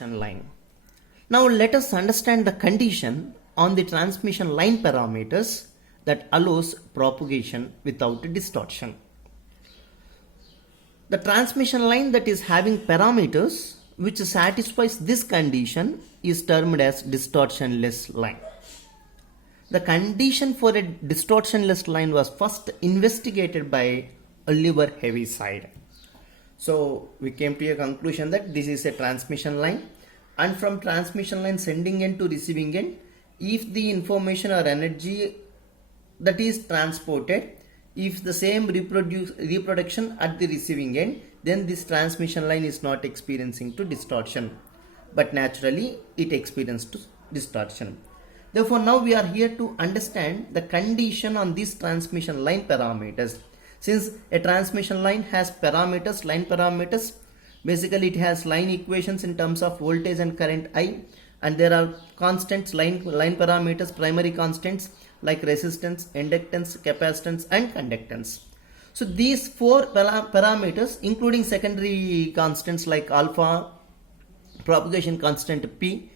line. Now let us understand the condition on the transmission line parameters that allows propagation without distortion. The transmission line that is having parameters which satisfies this condition is termed as distortionless line. The condition for a distortionless line was first investigated by Oliver Heaviside. So we came to a conclusion that this is a transmission line, and from transmission line sending end to receiving end, if the information or energy that is transported, if the same reproduction at the receiving end, then this transmission line is not experiencing to distortion, but naturally it experienced distortion. Therefore, now we are here to understand the condition on these transmission line parameters. Since a transmission line has parameters, line parameters, basically it has line equations in terms of voltage and current I, and there are constants, line parameters, primary constants like resistance, inductance, capacitance and conductance. So these four parameters, including secondary constants like alpha, propagation constant P,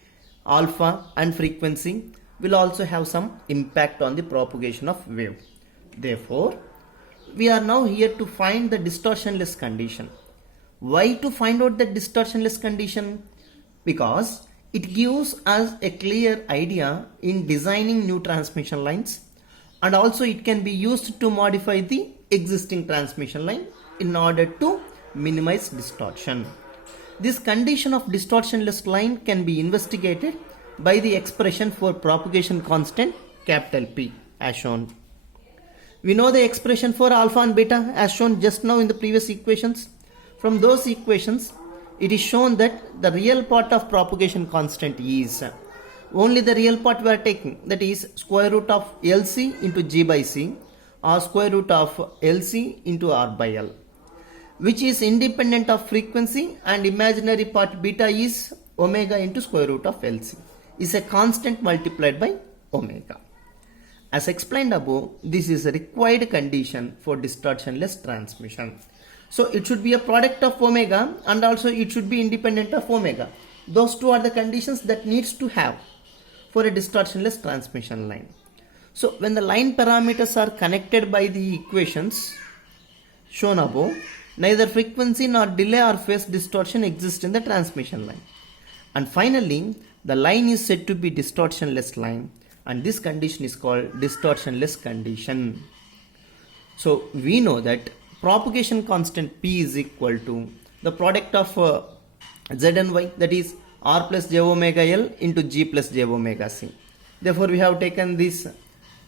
alpha and frequency, will also have some impact on the propagation of wave. Therefore, we are now here to find the distortionless condition. Why to find out the distortionless condition? Because it gives us a clear idea in designing new transmission lines, and also it can be used to modify the existing transmission line in order to minimize distortion. This condition of distortionless line can be investigated by the expression for propagation constant capital P as shown. We know the expression for alpha and beta as shown just now in the previous equations. From those equations, it is shown that the real part of propagation constant is only the real part we are taking, that is square root of LC into G by C or square root of LC into R by L, which is independent of frequency, and imaginary part beta is omega into square root of LC, is a constant multiplied by omega. As explained above, this is a required condition for distortionless transmission. So it should be a product of omega, and also it should be independent of omega. Those two are the conditions that needs to have for a distortionless transmission line. So when the line parameters are connected by the equations shown above, neither frequency nor delay or phase distortion exists in the transmission line. And finally, the line is said to be distortionless line, and this condition is called distortionless condition. So we know that propagation constant P is equal to the product of Z and Y, that is R plus J omega L into G plus J omega C. Therefore we have taken this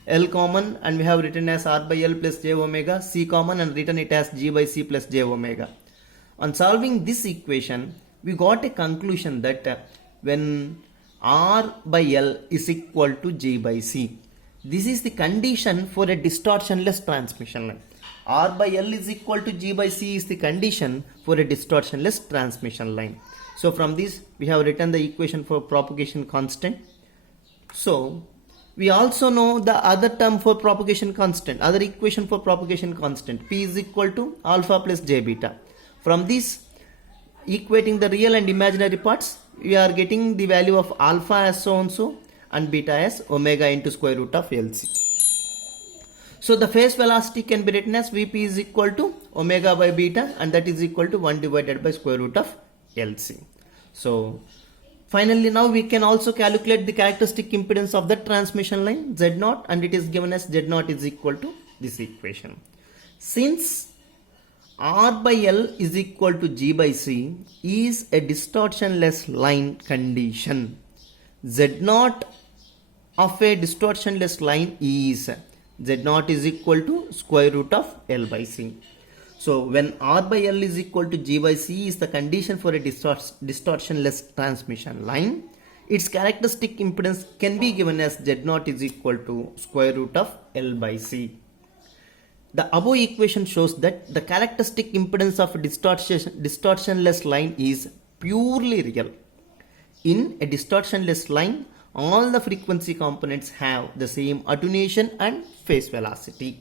L common and we have written as R by L plus J omega, C common and written it as G by C plus J omega. On solving this equation, we got a conclusion that when R by L is equal to G by C, this is the condition for a distortionless transmission line. R by L is equal to G by C is the condition for a distortionless transmission line. So from this we have written the equation for propagation constant. So we also know the other term for propagation constant, other equation for propagation constant, P is equal to alpha plus J beta. From this, equating the real and imaginary parts, we are getting the value of alpha as so and so and beta as omega into square root of LC. So the phase velocity can be written as Vp is equal to omega by beta, and that is equal to 1 divided by square root of LC. So finally now we can also calculate the characteristic impedance of the transmission line Z0, and it is given as Z0 is equal to this equation. Since R by L is equal to G by C is a distortionless line condition, Z0 of a distortionless line is Z0 is equal to square root of L by C. So when R by L is equal to G by C is the condition for a distortionless transmission line, its characteristic impedance can be given as Z0 is equal to square root of L by C. The above equation shows that the characteristic impedance of a distortionless line is purely real. In a distortionless line, all the frequency components have the same attenuation and phase velocity.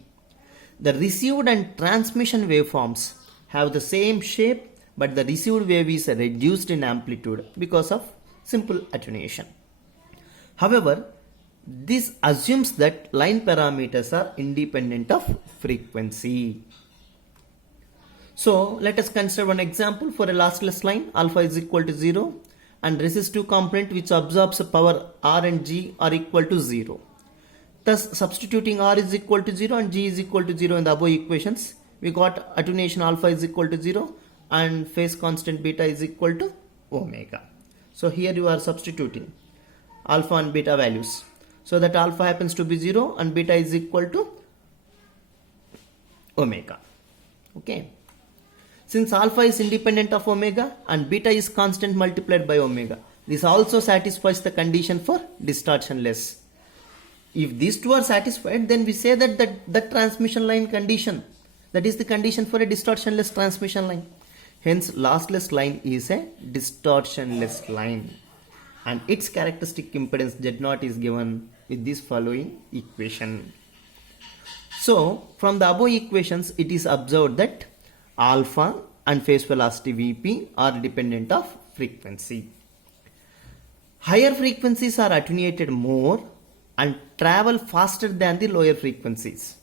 The received and transmission waveforms have the same shape but the received wave is reduced in amplitude because of simple attenuation. However, this assumes that line parameters are independent of frequency. So let us consider one example for a lossless line. Alpha is equal to 0 and resistive component which absorbs power R and G are equal to 0. Thus substituting R is equal to 0 and G is equal to 0 in the above equations, we got attenuation alpha is equal to 0 and phase constant beta is equal to omega. So here you are substituting alpha and beta values. So that alpha happens to be 0 and beta is equal to omega. Okay. Since alpha is independent of omega and beta is constant multiplied by omega, this also satisfies the condition for distortionless. If these two are satisfied, then we say that the transmission line condition, that is the condition for a distortionless transmission line. Hence, lossless line is a distortionless line. And its characteristic impedance Z0 is given with this following equation. So, from the above equations, it is observed that alpha and phase velocity Vp are dependent of frequency. Higher frequencies are attenuated more and travel faster than the lower frequencies,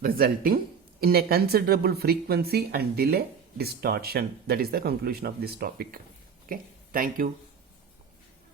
resulting in a considerable frequency and delay distortion. That is the conclusion of this topic. Okay, thank you.